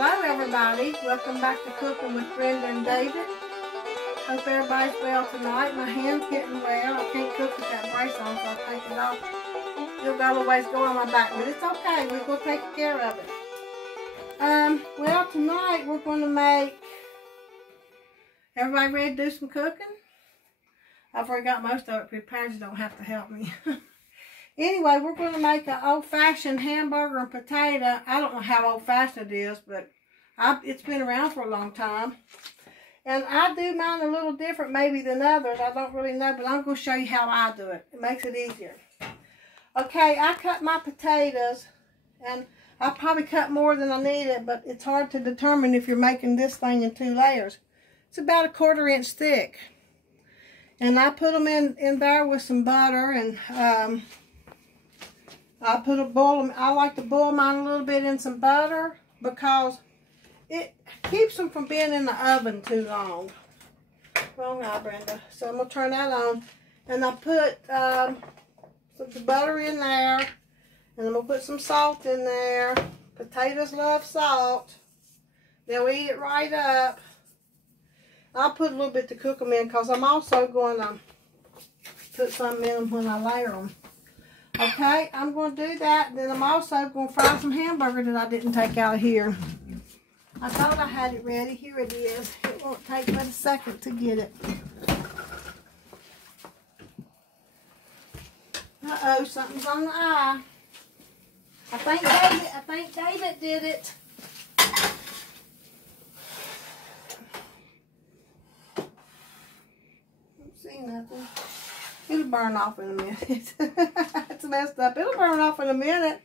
Hello everybody, welcome back to Cooking with Brenda and David. Hope everybody's well tonight. My hand's getting well. I can't cook with that brace on, so I'll take it off. Still got a ways to go on my back, but it's okay. We're going to take care of it. Well, tonight we're going to make... Everybody ready to do some cooking? I've already got most of it prepared, you don't have to help me. Anyway, we're going to make an old-fashioned hamburger and potato. I don't know how old-fashioned it is, but it's been around for a long time. And I do mine a little different maybe than others. I don't really know, but I'm going to show you how I do it. It makes it easier. Okay, I cut my potatoes, and I probably cut more than I needed, but it's hard to determine if you're making this thing in 2 layers. It's about a 1/4 inch thick. And I put them in there with some butter, and I like to boil mine a little bit in some butter because it keeps them from being in the oven too long. Wrong eye, Brenda. So I'm going to turn that on. And I put some butter in there. And I'm going to put some salt in there. Potatoes love salt. They'll eat it right up. I'll put a little bit to cook them in because I'm also going to put something in them when I layer them. Okay, I'm going to do that. Then I'm also going to fry some hamburger that I didn't take out of here. I thought I had it ready. Here it is. It won't take but a second to get it. Uh-oh, something's on the eye. I think David did it. Don't see nothing. It'll burn off in a minute. It's messed up. It'll burn off in a minute.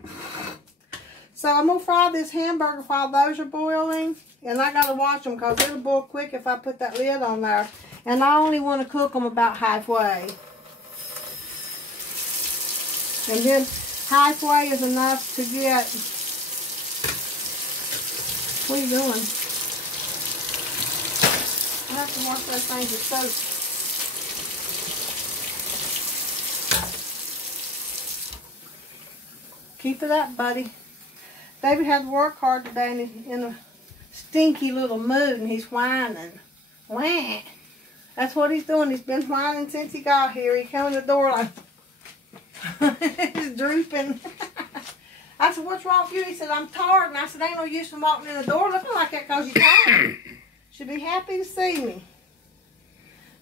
So I'm going to fry this hamburger while those are boiling. And I got to watch them because it'll boil quick if I put that lid on there. And I only want to cook them about halfway. And then halfway is enough to get... What are you doing? I have to wash those things with soap. Keep it up, buddy. David had to work hard today and he's in a stinky little mood and he's whining. Wah. That's what he's doing. He's been whining since he got here. He came in the door like, he's drooping. I said, what's wrong with you? He said, I'm tired. And I said, ain't no use in walking in the door looking like that because you're tired. Should be happy to see me.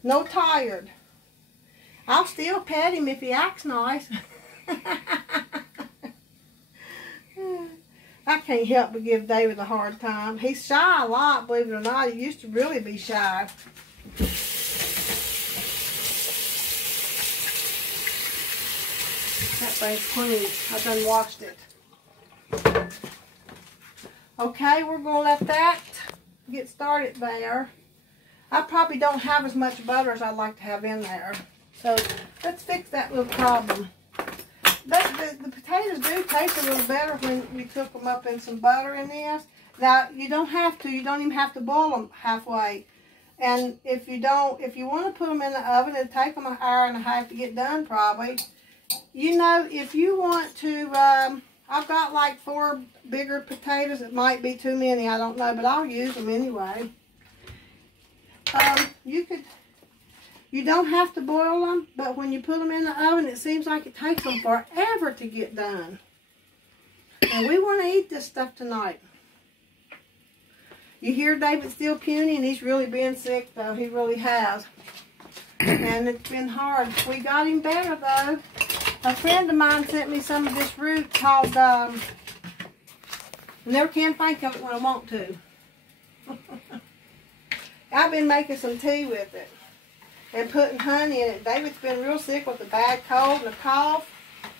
No tired. I'll still pet him if he acts nice. I can't help but give David a hard time. He's shy a lot, believe it or not. He used to really be shy. That thing's clean. I done washed it. Okay, we're going to let that get started there. I probably don't have as much butter as I'd like to have in there. So let's fix that little problem. The potatoes do taste a little better when you cook them up in some butter in this. Now, you don't have to. You don't even have to boil them halfway. And if you want to put them in the oven, it'll take them an hour and a half to get done probably. You know, if you want to, I've got like 4 bigger potatoes. It might be too many, I don't know, but I'll use them anyway. You don't have to boil them, but when you put them in the oven, it seems like it takes them forever to get done. And we want to eat this stuff tonight. You hear David still puny, and he's really been sick, though. He really has. And it's been hard. We got him better, though. A friend of mine sent me some of this root called, I never can think of it when I want to. I've been making some tea with it. And putting honey in it. David's been real sick with a bad cold and a cough.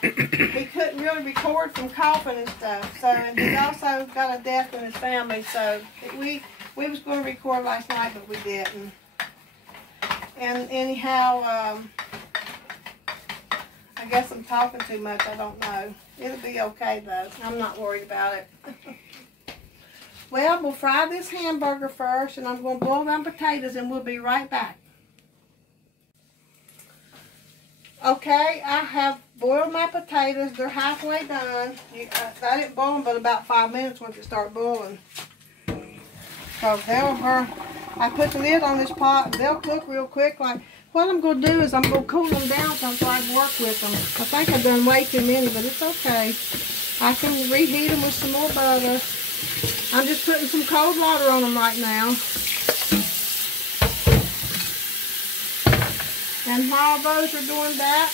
He couldn't really record from coughing and stuff. So, and he's also got a death in his family. So we was going to record last night, but we didn't. And anyhow, I guess I'm talking too much. I don't know. It'll be okay though. I'm not worried about it. Well, we'll fry this hamburger first, and I'm going to boil down potatoes, and we'll be right back. Okay, I have boiled my potatoes. They're halfway done. I didn't boil them but about 5 minutes once it started boiling. because they'll burn. I put the lid on this pot, and they'll cook real quick. Like, what I'm going to do is I'm going to cool them down so I can work with them. I think I've done way too many, but it's okay. I can reheat them with some more butter. I'm just putting some cold water on them right now. And while those are doing that,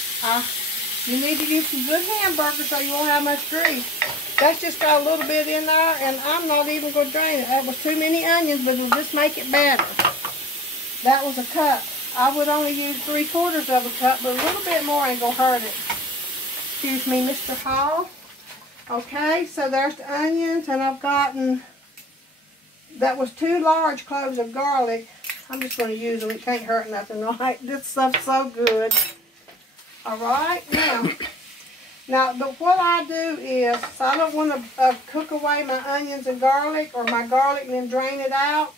you need to use some good hamburgers so you won't have much grease. That's just got a little bit in there, and I'm not even going to drain it. That was too many onions, but it'll just make it better. That was a cup. I would only use 3/4 of a cup, but a little bit more ain't going to hurt it. Excuse me, Mr. Hall. Okay, so there's the onions, and I've gotten, that was 2 large cloves of garlic. I'm just going to use them. It can't hurt nothing, right? This stuff's so good. All right, now what I do is, so I don't want to cook away my onions and garlic, or my garlic and then drain it out.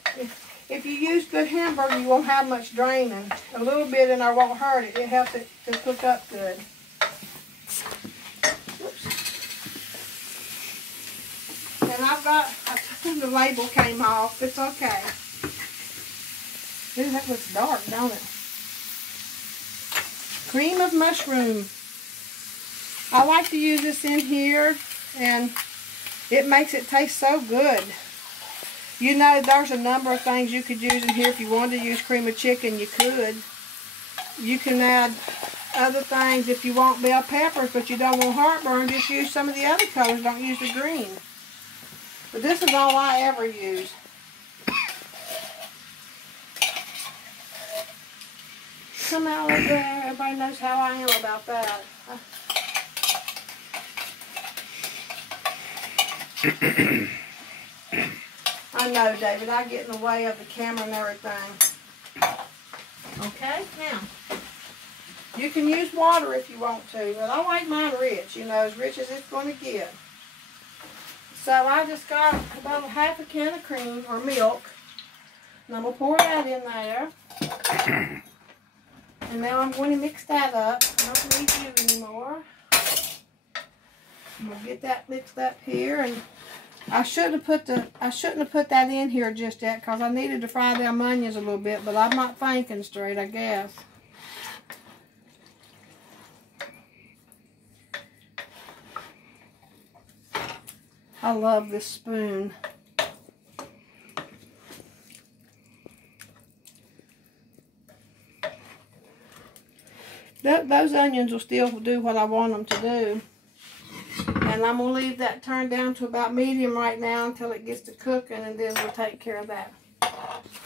If you use good hamburger, you won't have much draining. A little bit and I won't hurt it. It helps it to cook up good. Oops. And the label came off. It's okay. Ooh, that looks dark, don't it? Cream of mushroom. I like to use this in here, and it makes it taste so good. You know, there's a number of things you could use in here. If you wanted to use cream of chicken, you could. You can add other things if you want bell peppers, but you don't want heartburn. Just use some of the other colors. Don't use the green. But this is all I ever use. Come out over there. Everybody knows how I am about that. I know, David. I get in the way of the camera and everything. Okay, now, you can use water if you want to, but I like mine rich, you know, as rich as it's going to get. So I just got about 1/2 can of cream, or milk, and I'm going to pour that in there. And now I'm going to mix that up. I don't need you anymore. I'm going to get that mixed up here, and I shouldn't have put that in here just yet because I needed to fry them onions a little bit, but I'm not thinking straight, I guess. I love this spoon. Those onions will still do what I want them to do. And I'm going to leave that turned down to about medium right now until it gets to cooking, and then we'll take care of that.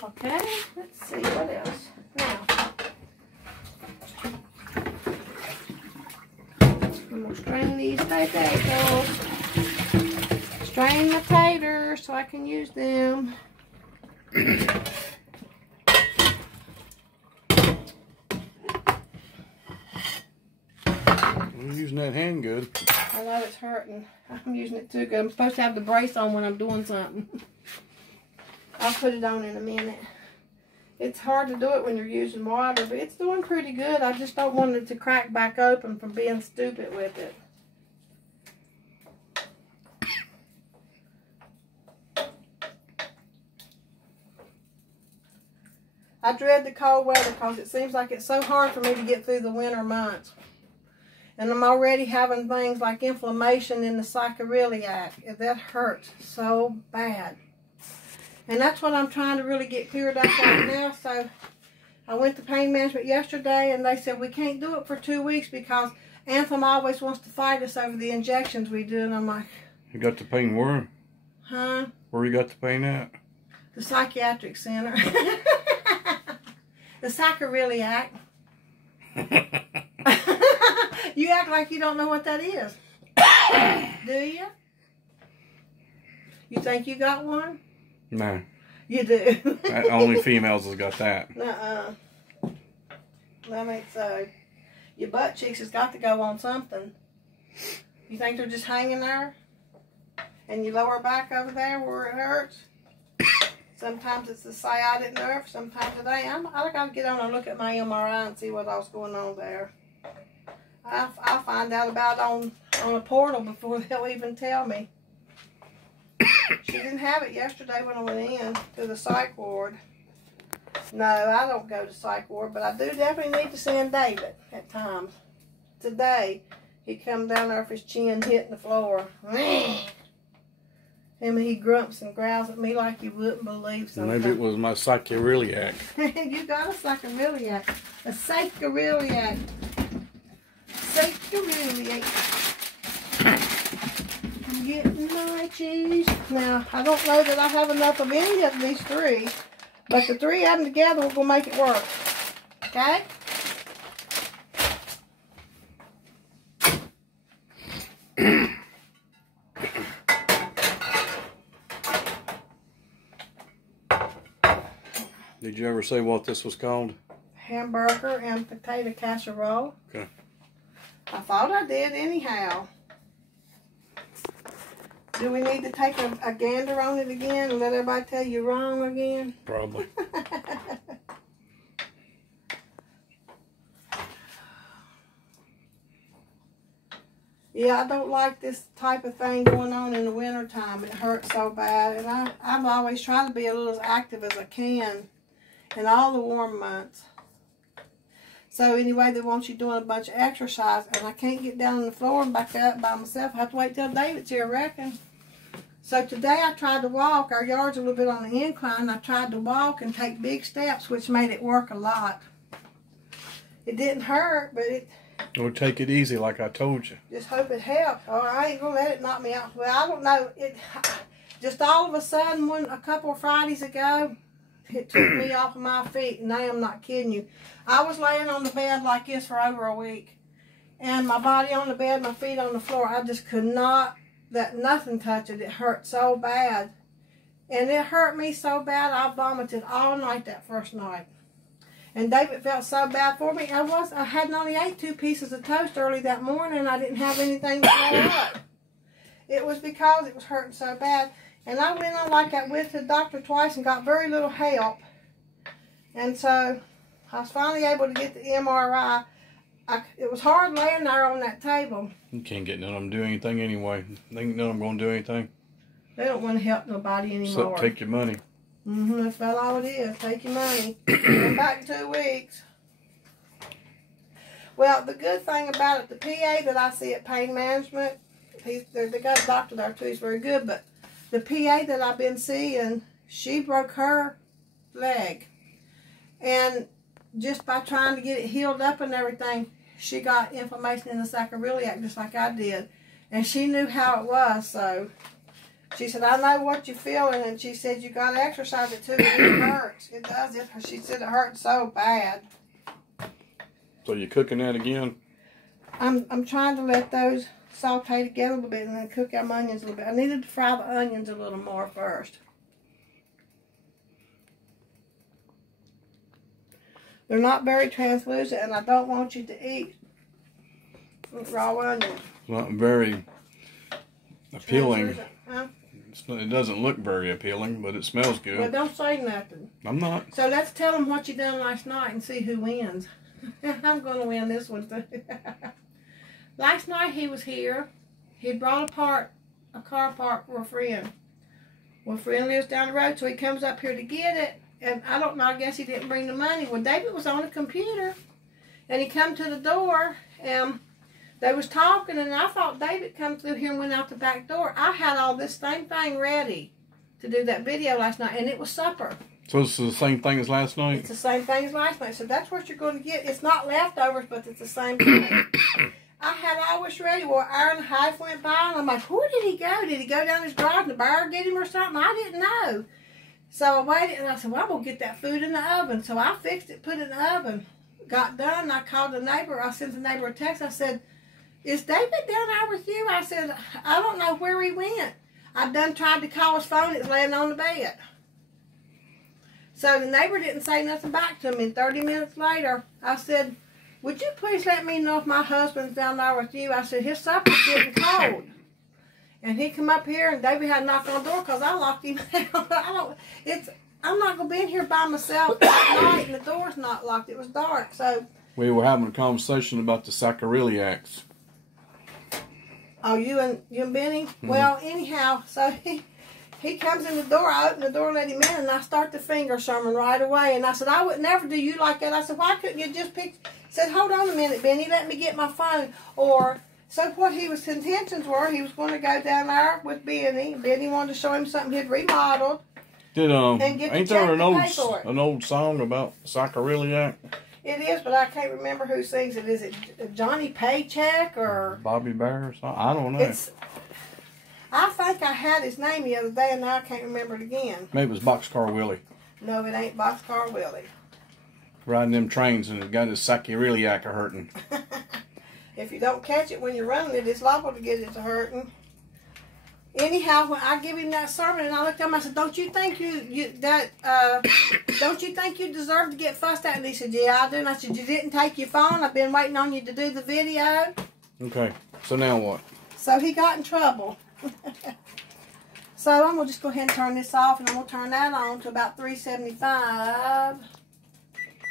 Okay, let's see what else. Now, I'm going to strain these potatoes. Strain the taters so I can use them. You're using that hand good. I know it's hurting. I'm using it too good. I'm supposed to have the brace on when I'm doing something. I'll put it on in a minute. It's hard to do it when you're using water, but it's doing pretty good. I just don't want it to crack back open from being stupid with it. I dread the cold weather because it seems like it's so hard for me to get through the winter months. And I'm already having things like inflammation in the sacroiliac. That hurts so bad. And that's what I'm trying to really get cleared up right now. So I went to pain management yesterday, and they said we can't do it for 2 weeks because Anthem always wants to fight us over the injections we do. And I'm like, You got the pain where? huh? Where you got the pain at? The psychiatric center. The sacroiliac. You act like you don't know what that is. Do you? You think you got one? No. You do. Only females has got that. That ain't so. Your butt cheeks has got to go on something. You think they're just hanging there? And your lower back over there where it hurts? Sometimes it's the sciatic nerve, sometimes it ain't. I got to get on and look at my MRI and see what else going on there. I'll find out about it on a portal before they'll even tell me. She didn't have it yesterday when I went in to the psych ward. No, I don't go to psych ward, but I do definitely need to send David at times. Today, he come down there with his chin hitting the floor. And he grumps and growls at me like you wouldn't believe something. Maybe it was my sacroiliac. You got a sacroiliac. A sacroiliac. Sacroiliac. I'm getting my cheese. Now, I don't know that I have enough of any of these three, but the three of them together we're going to make it work. Okay? Did you ever say what this was called? Hamburger and Potato Casserole. Okay. I thought I did anyhow. Do we need to take a gander on it again and let everybody tell you wrong again? Probably. Yeah, I don't like this type of thing going on in the wintertime. It hurts so bad. And I've always tried to be a little as active as I can in all the warm months. So anyway, they want you doing a bunch of exercise. And I can't get down on the floor and back up by myself. I have to wait till David's here, I reckon. So today I tried to walk. Our yard's a little bit on the incline. I tried to walk and take big steps, which made it work a lot. It didn't hurt, but it... Or take it easy like I told you. Just hope it helps. Oh, I ain't going to let it knock me out. Well, I don't know. It just all of a sudden, a couple of Fridays ago, it took me off of my feet. And I am not kidding you. I was laying on the bed like this for over a week. And my body on the bed, my feet on the floor. I just could not let nothing touch it. It hurt so bad. And it hurt me so bad, I vomited all night that first night. And David felt so bad for me. I hadn't only ate 2 pieces of toast early that morning, and I didn't have anything to throw up. It was because it was hurting so bad. And I went on like that with the doctor twice and got very little help. And so I was finally able to get the MRI. It was hard laying there on that table. You can't get none of them to do anything anyway. None of them going to do anything. They don't want to help nobody anymore. So take your money. That's about all it is. Take your money. Come back in 2 weeks. Well, the good thing about it, the PA that I see at Pain Management, they got a doctor there too. He's very good. But the PA that I've been seeing, she broke her leg. And just by trying to get it healed up and everything, she got inflammation in the sacroiliac just like I did. And she knew how it was, so... She said, I know what you're feeling, and she said, you got to exercise it too. It hurts. It does. She said it hurts so bad. So you're cooking that again? I'm trying to let those saute together a little bit and then cook our onions a little bit. I needed to fry the onions a little more first. They're not very translucent, and I don't want you to eat raw onions. Not very appealing. Huh? It doesn't look very appealing, but it smells good. Well, don't say nothing. I'm not. So let's tell them what you done last night and see who wins. I'm going to win this one too. Last night he was here. He brought a car part for a friend. Well, a friend lives down the road, so he comes up here to get it. And I don't know, I guess he didn't bring the money. Well, David was on the computer. And he come to the door and... They was talking, and I thought David come through here and went out the back door. I had all this same thing ready to do that video last night, and it was supper. So it's the same thing as last night? It's the same thing as last night. So that's what you're going to get. It's not leftovers, but it's the same thing. I had all this ready. Well, an hour and a half went by, and I'm like, where did he go? Did he go down his garage and the bear get him or something? I didn't know. So I waited, and I said, well, I'm going to get that food in the oven. So I fixed it, put it in the oven. Got done, I called the neighbor. I sent the neighbor a text. I said, is David down there with you? I said, I don't know where he went. I done tried to call his phone. It's laying on the bed. So the neighbor didn't say nothing back to me. 30 minutes later, I said, would you please let me know if my husband's down there with you? I said, his supper's getting cold. And he come up here, and David had to knock on the door because I locked him out. I'm not going to be in here by myself that night, and the door's not locked. It was dark, so... We were having a conversation about the sacroiliacs. Oh, you and Benny? Mm-hmm. Well, anyhow, so he comes in the door. I open the door and let him in, and I start the finger sermon right away. And I said, I would never do you like that. I said, why couldn't you just pick? Said, hold on a minute, Benny. Let me get my phone. Or so what his intentions were, he was going to go down there with Benny. Benny wanted to show him something he'd remodeled. Ain't there an old song about sacroiliac? It is, but I can't remember who sings it. Is it Johnny Paycheck or Bobby Bear or something? I don't know. I think I had his name the other day, and now I can't remember it again. Maybe it was Boxcar Willie. No, it ain't Boxcar Willie. Riding them trains and it got his sacroiliac a-hurting. If you don't catch it when you're running it, it's liable to get it to hurting. Anyhow, when I give him that sermon, and I looked at him, I said, "Don't you think don't you think you deserve to get fussed at?" And he said, "Yeah, I do." And I said, "You didn't take your phone. I've been waiting on you to do the video." Okay, so now what? So he got in trouble. So I'm gonna just go ahead and turn this off, and I'm gonna turn that on to about 375.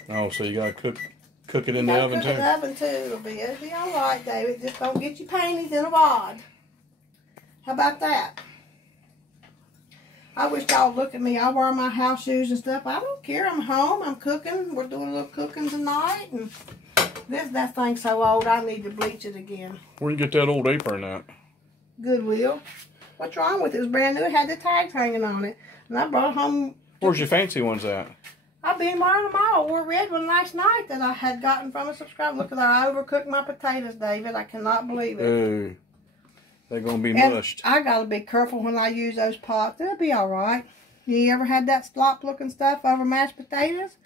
Oh, so you gotta cook it in the oven too? Cook it in the oven too. It'll be all right, David. Just don't get your panties in a wad. How about that? I wish y'all would look at me. I wear my house shoes and stuff. I don't care. I'm home. I'm cooking. We're doing a little cooking tonight. And that thing's so old, I need to bleach it again. Where you get that old apron at? Goodwill. What's wrong with it? It was brand new. It had the tags hanging on it. And I brought it home. Where's your fancy ones at? I've been wearing them all. I wore a red one last night that I had gotten from a subscriber. Look at that. I overcooked my potatoes, David. I cannot believe it. Ooh. They're going to be mushed. I got to be careful when I use those pots. It'll be all right. You ever had that slop-looking stuff over mashed potatoes?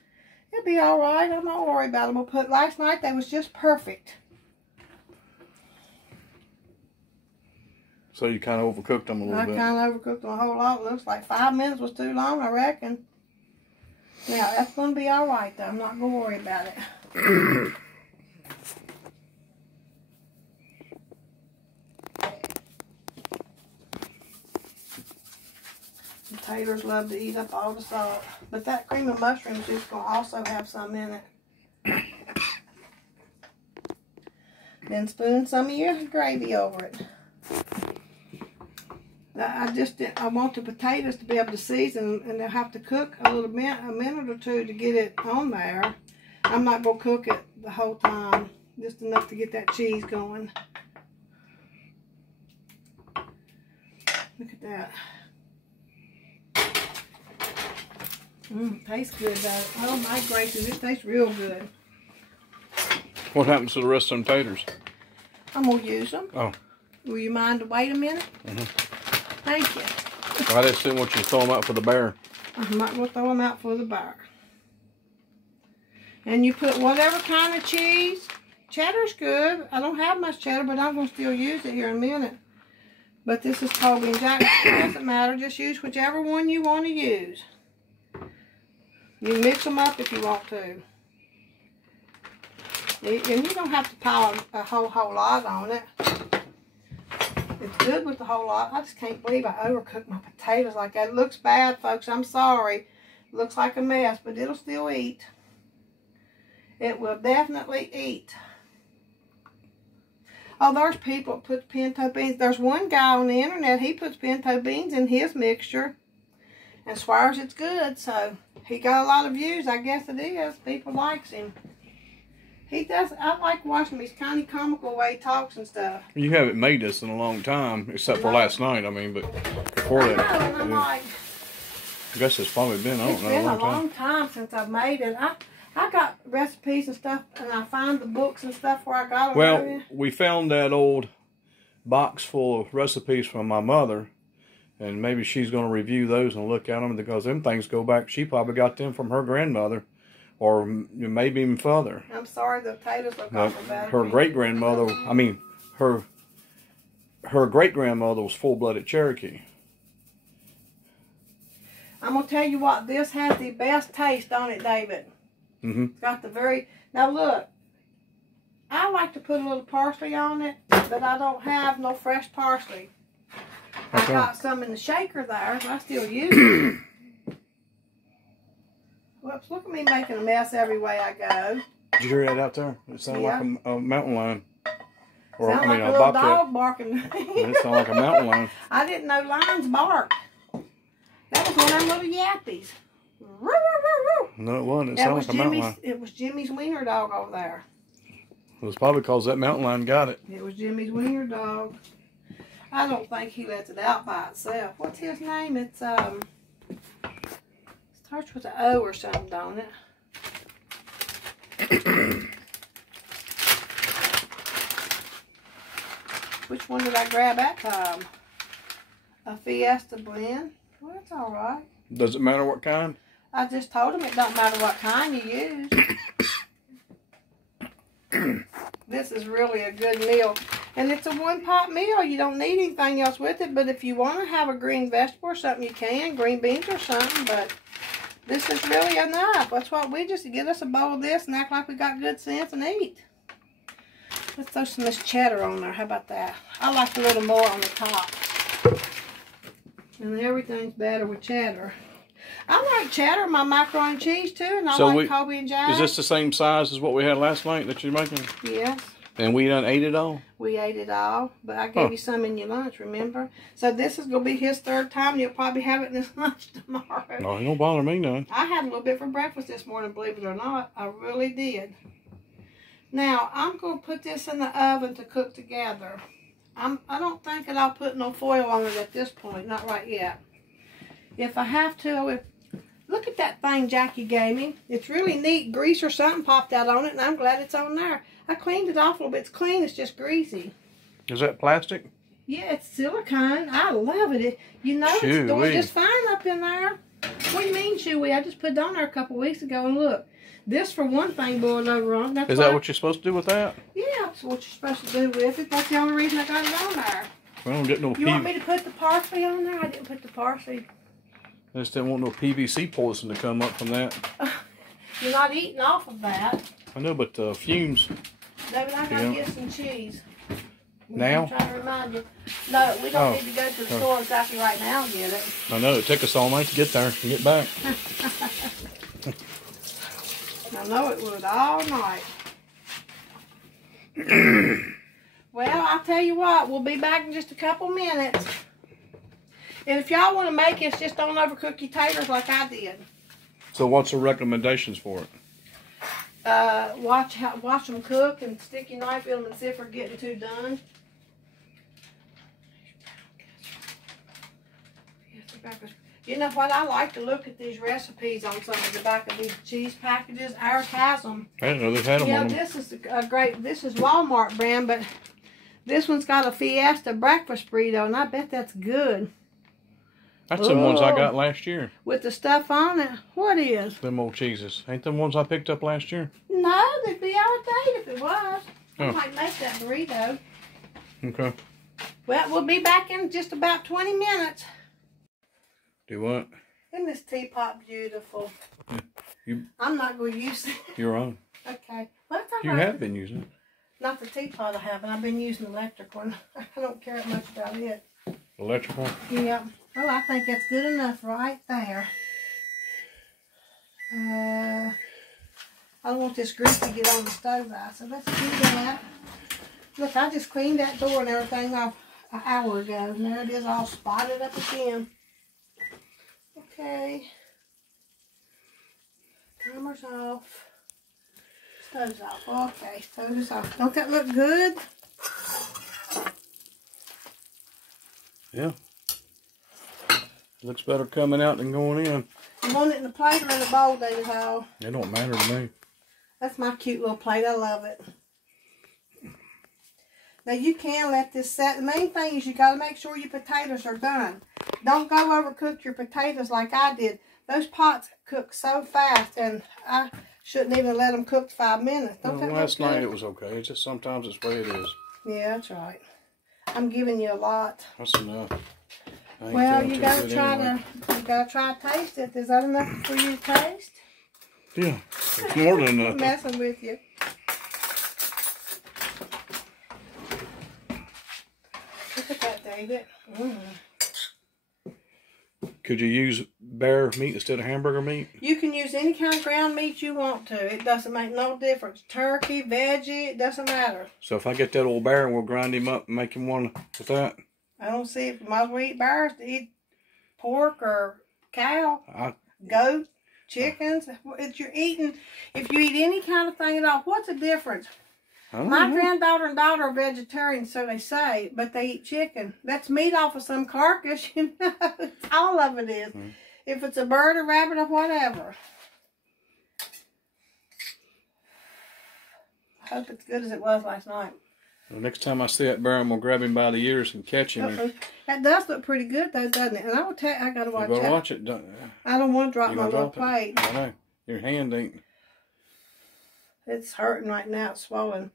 It'll be all right. I'm not worried about them. Last night, they was just perfect. So you kind of overcooked them a little bit. I kind of overcooked them a whole lot. It looks like 5 minutes was too long, I reckon. Now, that's going to be all right, though. I'm not going to worry about it. Taters love to eat up all the salt. But that cream of mushrooms is going to also have some in it. Then spoon some of your gravy over it. I want the potatoes to be able to season, and they'll have to cook a minute or two to get it on there. I'm not going to cook it the whole time, just enough to get that cheese going. Look at that. Tastes good though. Oh my gracious, it tastes real good. What happens to the rest of them taters? I'm going to use them. Oh. Will you mind to wait a minute? Thank you. I just didn't want you to throw them out for the bear. I'm not going to throw them out for the bear. And you put whatever kind of cheese. Cheddar's good. I don't have much cheddar, but I'm going to still use it here in a minute. But this is Colby and Jack. It doesn't matter. Just use whichever one you want to use. You can mix them up if you want to. And you don't have to pile a whole lot on it. It's good with the whole lot. I just can't believe I overcooked my potatoes like that. It looks bad, folks. I'm sorry. It looks like a mess, but it'll still eat. It will definitely eat. Oh, there's people that put pinto beans. There's one guy on the internet, he puts pinto beans in his mixture and swears it's good. So he got a lot of views. I guess it is. People likes him. He does. I like watching him. He's kind of comical way he talks and stuff. You haven't made this in a long time, except for last night. I mean, but before that, and I'm like, I guess it's probably been, I don't know, it's been a long time since I've made it. I got recipes and stuff, and I find the books and stuff where I got them. Well, we found that old box full of recipes from my mother, and maybe she's going to review those and look at them, because them things go back. She probably got them from her grandmother, or maybe even further. I'm sorry, the potatoes look awful bad. Her great-grandmother, I mean, her great-grandmother was full-blooded Cherokee. I'm going to tell you what, this has the best taste on it, David. It's got the now look, I like to put a little parsley on it, but I don't have no fresh parsley. I got some in the shaker there, but I still use it. Whoops, look at me making a mess every way I go. Did you hear that out there? It sounded like a mountain lion. Or, Sound like a little dog barking. It sounded like a mountain lion. I didn't know lions bark. one of them little yappies. No, it wasn't. It sounded like a mountain lion. It was Jimmy's wiener dog over there. It was probably because that mountain lion got it. It was Jimmy's wiener dog. I don't think he lets it out by itself. What's his name? It's starts with an O or something, don't it? Which one did I grab that time? A Fiesta blend. Well, that's all right. Does it matter what kind? I just told him it don't matter what kind you use. This is really a good meal. And it's a one-pot meal. You don't need anything else with it. But if you want to have a green vegetable or something, you can. Green beans or something. But this is really enough. That's what we just get us a bowl of this and act like we got good sense and eat. Let's throw some of this cheddar on there. How about that? I like a little more on the top. And everything's better with cheddar. I like cheddar in my macaroni and cheese too, and I like Kobe and Jack. Is this the same size as what we had last night that you're making? Yes. And we done ate it all? We ate it all, but I gave you some in your lunch, remember? So this is going to be his third time, and you'll probably have it in his lunch tomorrow. No, it don't bother me none. I had a little bit for breakfast this morning, believe it or not. I really did. Now, I'm going to put this in the oven to cook together. I don't think that I'll put no foil on it at this point, not right yet. If I have to, look at that thing Jackie gave me. It's really neat. Grease or something popped out on it, and I'm glad it's on there. I cleaned it off a little bit. It's clean. It's just greasy. Is that plastic? Yeah, it's silicone. I love it. You know, it's doing just fine up in there. What do you mean, chewy? I just put it on there a couple weeks ago, and look. This, for one thing, boiled over on. Is that what you're supposed to do with that? Yeah, that's what you're supposed to do with it. That's the only reason I got it on there. I don't get no You want me to put the parsley on there? I didn't put the parsley. I just didn't want no PVC poison to come up from that. You're not eating off of that. I know, but fumes. David, I gotta get some cheese. Now? I'm trying to remind you. No, we don't need to go to the store exactly right now and get it. I know, it took us all night to get there and get back. I know it would, all night. Well, I'll tell you what, we'll be back in just a couple minutes. And if y'all want to make it, just don't overcook your taters like I did. So what's the recommendations for it? Watch them cook and stick your knife in them and see if they're getting too done. You know what? I like to look at these recipes on some of the back of these cheese packages. Ours has them. I didn't know they had them on them. Yeah, this is a great. This is Walmart brand, but this one's got a Fiesta breakfast burrito, and I bet that's good. That's the ones I got last year. With the stuff on it. What is? Them old cheeses. Ain't them ones I picked up last year? No, they'd be out of date if it was. I might make that burrito. Okay. Well, we'll be back in just about 20 minutes. Do what? Isn't this teapot beautiful? Yeah, I'm not going to use it. You're on. Okay. Well, that's all you right. have been using it. Not the teapot I haven't. I've been using the electric one. I don't care much about it. Electrical? Yeah. Well, I think that's good enough right there. I don't want this grease to get on the stove out, so let's do that. Look, I just cleaned that door and everything off an hour ago, and there it is all spotted up again. Okay. Timer's off. Stove's off. Okay, stove is off. Don't that look good? Yeah. Looks better coming out than going in. You want it in a plate or in a bowl, David Hall? It don't matter to me. That's my cute little plate. I love it. Now you can let this set. The main thing is you got to make sure your potatoes are done. Don't go overcook your potatoes like I did. Those pots cook so fast, and I shouldn't even let them cook 5 minutes. Don't that last night it was okay. It's just sometimes it's the way it is. Yeah, that's right. I'm giving you a lot. That's enough. Well, you gotta try to taste it. Is that enough for you to taste? Yeah, it's more than enough. I'm messing with you. Look at that, David. Could you use bear meat instead of hamburger meat? You can use any kind of ground meat you want to. It doesn't make no difference. Turkey, veggie, it doesn't matter. So if I get that old bear and we'll grind him up and make him one with that? I don't see if you might as well eat bears to eat pork or cow, goat, chickens. If you're eating, if you eat any kind of thing at all, what's the difference? My granddaughter and daughter are vegetarians, so they say, but they eat chicken. That's meat off of some carcass, you know. All of it is. If it's a bird or rabbit or whatever. I hope it's good as it was last night. Well, next time I see that bear, I'm going to grab him by the ears and catch him. That does look pretty good, though, doesn't it? And I will tell you, I got to watch it. You got to watch it. I don't want to drop my little plate. I know. Your hand ain't. It's hurting right now. It's swollen.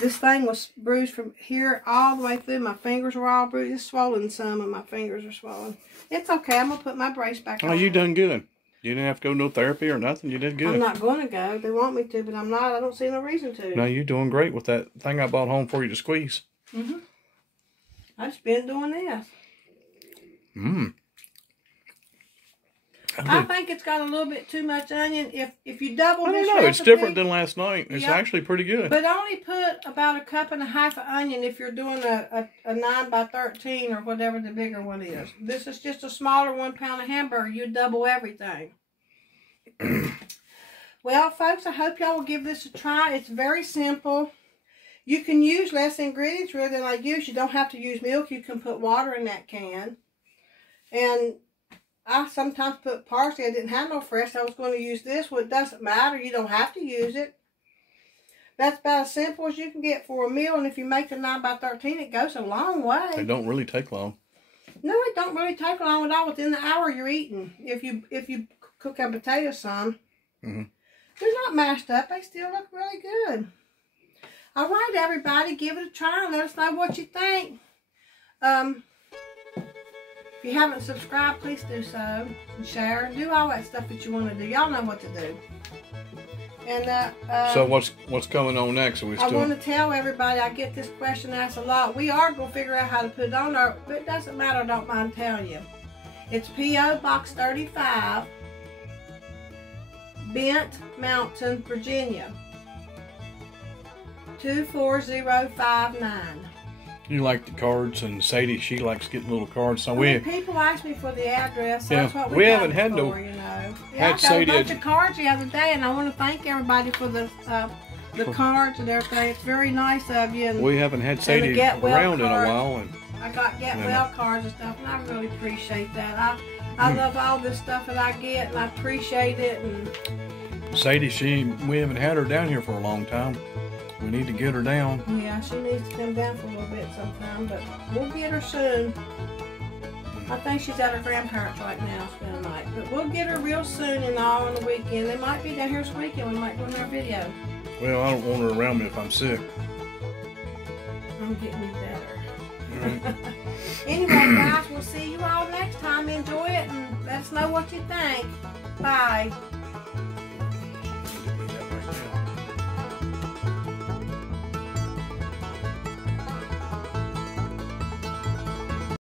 This thing was bruised from here all the way through. My fingers were all bruised. It's swollen some, and my fingers are swollen. It's okay. I'm going to put my brace back on. Oh, you done good. You didn't have to go to no therapy or nothing. You did good. I'm not going to go. They want me to, but I'm not. I don't see no reason to. No, you're doing great with that thing I bought home for you to squeeze. I've just been doing this. I think it's got a little bit too much onion. If you double this recipe, it's different than last night. It's actually pretty good. But only put about 1.5 cups of onion if you're doing a 9 by 13 or whatever the bigger one is. This is just a smaller 1 pound of hamburger. You double everything. Well, folks, I hope y'all will give this a try. It's very simple. You can use less ingredients really than I use. You don't have to use milk. You can put water in that can. And I sometimes put parsley. I didn't have no fresh. I was going to use this. Well, it doesn't matter. You don't have to use it. That's about as simple as you can get for a meal. And if you make the 9 by 13, it goes a long way. They don't really take long. No, it don't really take long at all. Within the hour you're eating. If you cook a potato some, they're not mashed up. They still look really good. All right, everybody, give it a try and let us know what you think. If you haven't subscribed, please do so, and share, and do all that stuff that you want to do. Y'all know what to do. And so what's coming on next? I want to tell everybody, I get this question asked a lot. We are going to figure out how to put it on there, but it doesn't matter. I don't mind telling you. It's P.O. Box 35, Bent Mountain, Virginia, 24059. You like the cards, and Sadie, she likes getting little cards. So people ask me for the address. So that's what we haven't had for, no. You know. Yeah, I got a bunch of cards the other day, and I want to thank everybody for the cards and everything. It's very nice of you. And, we haven't had Sadie around in a while, and I got Get Well cards and stuff, and I really appreciate that. I love all this stuff that I get, and I appreciate it. And Sadie, we haven't had her down here for a long time. We need to get her down. Yeah, she needs to come down for a little bit sometime, but we'll get her soon. I think she's at her grandparents right now spending the night, but we'll get her real soon and all on the weekend. They might be down here this weekend. We might do another video. Well, I don't want her around me if I'm sick. I'm getting you better. Right. Anyway, guys, we'll see you all next time. Enjoy it and let us know what you think. Bye.